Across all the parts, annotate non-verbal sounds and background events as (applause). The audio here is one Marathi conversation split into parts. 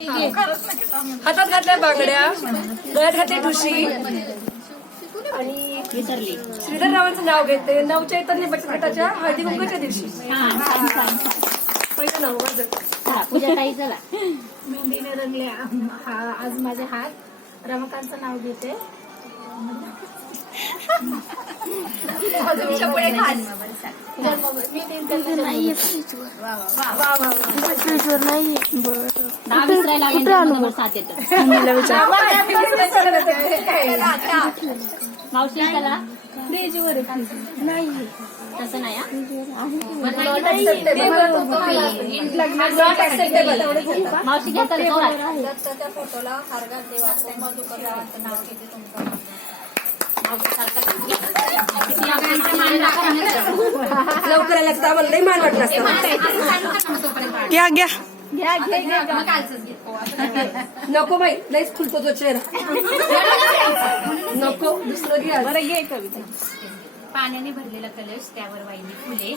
हातात घातल्या बांगड्या गळ्यात घातली ठुशी. आणि श्रीधर रावांचं नाव घेते. नवचैतन्य बचत गटाच्या हळदी कुंकाच्या दिवशी. पहिलं नाव माझं मेहंदीने रंगले आज माझे हात. रमाकांतचं नाव घेते. तुमच्यापुढे खास मी देईन त्यांना दहा विसरायला लागले नंबर सात येतं मावशी चला तसं नाही मावशी घ्या फोटोला हार घालते मधुकर नाव घेते तुमचं? लवकर आल्या तर आम्हाला लई मान वाटलं असतं. घ्या घ्या. नको बाई लईच खुलतो तो चेहरा. नको दुसरं घ्या पाण्याने भरलेला कलश त्यावर वाहिली फुले.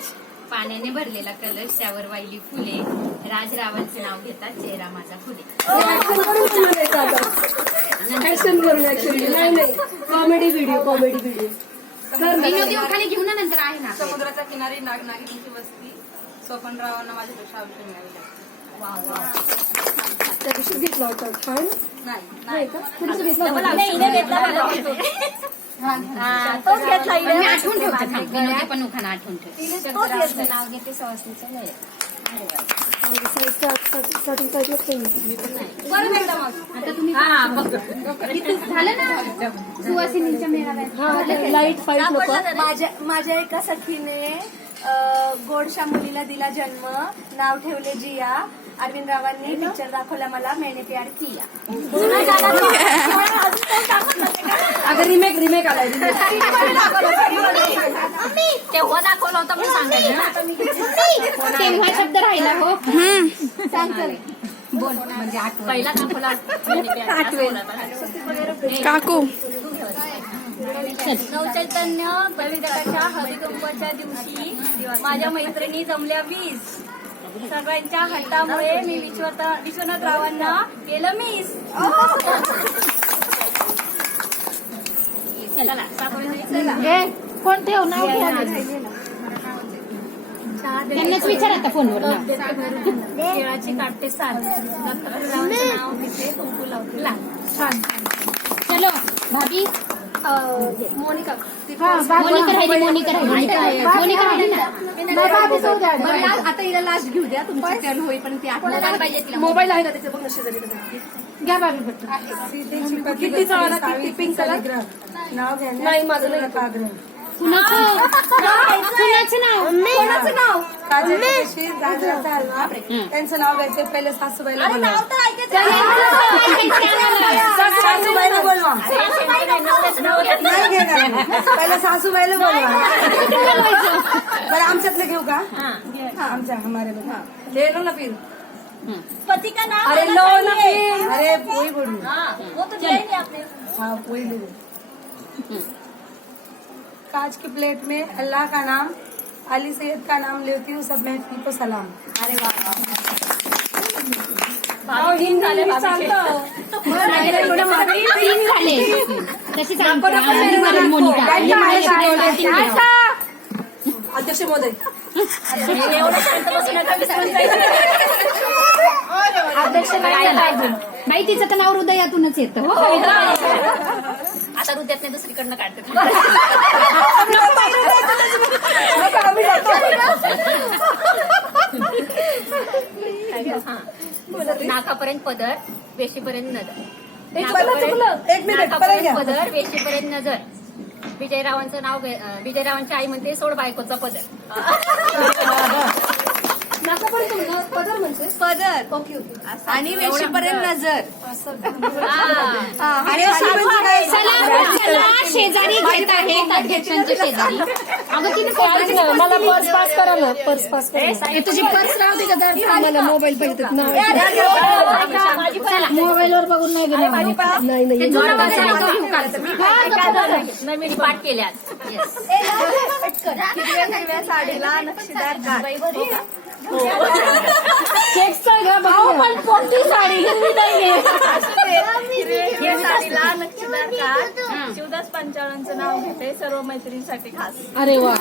पाण्याने भरलेला कलश त्यावर वाहिली फुले. राजरावांचे नाव घेतात चेहरा माझा फुले. नाही. कॉमेडी व्हिडिओ कॉमेडी व्हिडिओ ना. विनोदी खाली घेऊन ना नंतर आहे ना समुद्राच्या किनारी नागनागिनीची वस्ती. स्वपनरावांना माझ्यापेक्षा आयुष्य मिळावी लागते त्या दिवशी घेतला होता. छान. नाही नाही का? कुठे घेतला होता? (laughs) आठवून ठेवते (laughs) पण उखाणा आठवून ठेव नाव घेते सवासणीचं लय Starting पाहिजे आता तुम्ही झालं ना सुवासिनीच्या मेळाव्यात लाइट माझ्या माझ्या एका सखीने अ, गोडशा मुलीला दिला जन्म नाव ठेवले जिया अरविंद रावांनी पिक्चर दाखवला मला मैंने प्यार किया अगं रिमेक रिमेक आलाय. (laughs) तेव्हा दाखवलं होतं पण सांगायचं तेव्हा शब्द राहिला हो. बोल म्हणजे पहिला दाखवला. काकू. नवचैतन्य हळदीकुंकवाच्या दिवशी माझ्या मैत्रिणी जमल्या वीस. सगळ्यांच्या हट्टामुळे मी विश्वत विश्वनाथ रावांना केलं मिस. (laughs) कोण ठेव नाव घ्या त्यांनाच विचार आता फोनवर. ना. केळाची काटे साल दत्तात्रय रावांचं नाव घेते कुंकू लावते. चलो भाभी. मोनिका. मोनिका राहिली मोनिका राहिली. मोनिका राहिली. ना बरं, आता हिला लास्ट घेऊ द्या. तुमची टर्न ती मोबाईल आहे ना त्याचे? बघ नशे झाली घ्या बाबी किती पिंक कलर नाव घ्या नाही माझं नाही. कुणाचं? कुणाचं? नाव? कोणाचं नाव? राजाची गाजराचा हलवा त्यांचं नाव घ्यायचे पहिले सासूबाईला बोलवा. सासूबाईला बोलवा. नाही घेणार पहिले सासूबाईला बोलवा. बरं आमच्यातलं घेऊ का? हा. आमच्या हमारे लो ना फिर. पति का नाम अरे लो ना फिर अरे पोई बोलू वो तो ही नहीं आपने। हाँ पोई बोलू कांच की प्लेट में अल्लाह का नाम अली सैयद का नाम लेती हूँ सब महफिल को सलाम। अरे. (laughs) अध्यक्ष महोदय। अध्यक्ष नाही झाला. बाई तिचं तर नाव हृदयातूनच येतं. आता हृदयात दुसरीकडनं काढते. (laughs) नाकापर्यंत पदर वेशीपर्यंत नजर. नाकापर्यंत पदर वेशीपर्यंत नजर. विजयरावांचं नाव विजयरावांची आई म्हणते सोड बायकोचा पदर. (laughs) पदर म्हणजे ओके ओके आणि वेशीपर्यंत नजर हा. आणि शेजारी घेत आहेत अध्यक्षांच्या शेजारी अगं तिने ऐक ना, मला पर्स पास करा ना पर्स पास करा तुझी पर्स राहते का मला मोबाईल पाहिजे मोबाईल वर बघून नाही गेलं नाही नाही मी पाठ हिरव्या साडीला नक्षीदार पण कोणती साडी हिरवी नाहीये साडीला शिवदास पंचाळांचं नाव घेते सर्व मैत्रिणींसाठी खास अरे वा.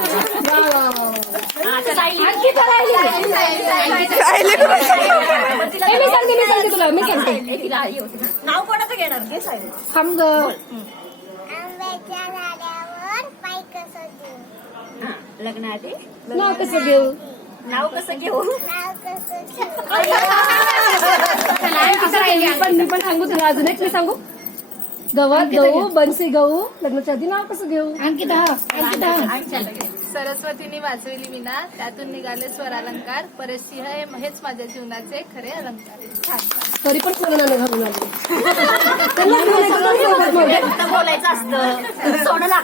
मी सांगते मी सांगते तुला मी सांगते नाव कोणाचं घेणार? घे साडी थांब ग. आंब्याच्या झाडावर पाय कसं देऊ लग्नाआधी? नाव कसं घेऊ? नाव कसं घेऊ? पण मी पण सांगू तुला अजून एक मी सांगू गवत गहू बनसी गहू लग्नाच्या आधी नाव कसं घेऊ आणखी दहा आणखी दहा सरस्वतीने वाचविली विना त्यातून निघाले स्वर अलंकार. परसिंह हे हेच माझ्या जीवनाचे खरे अलंकार तरी पण कोणाला घालून आले. बोलायचं असतं. सोनं लागतं.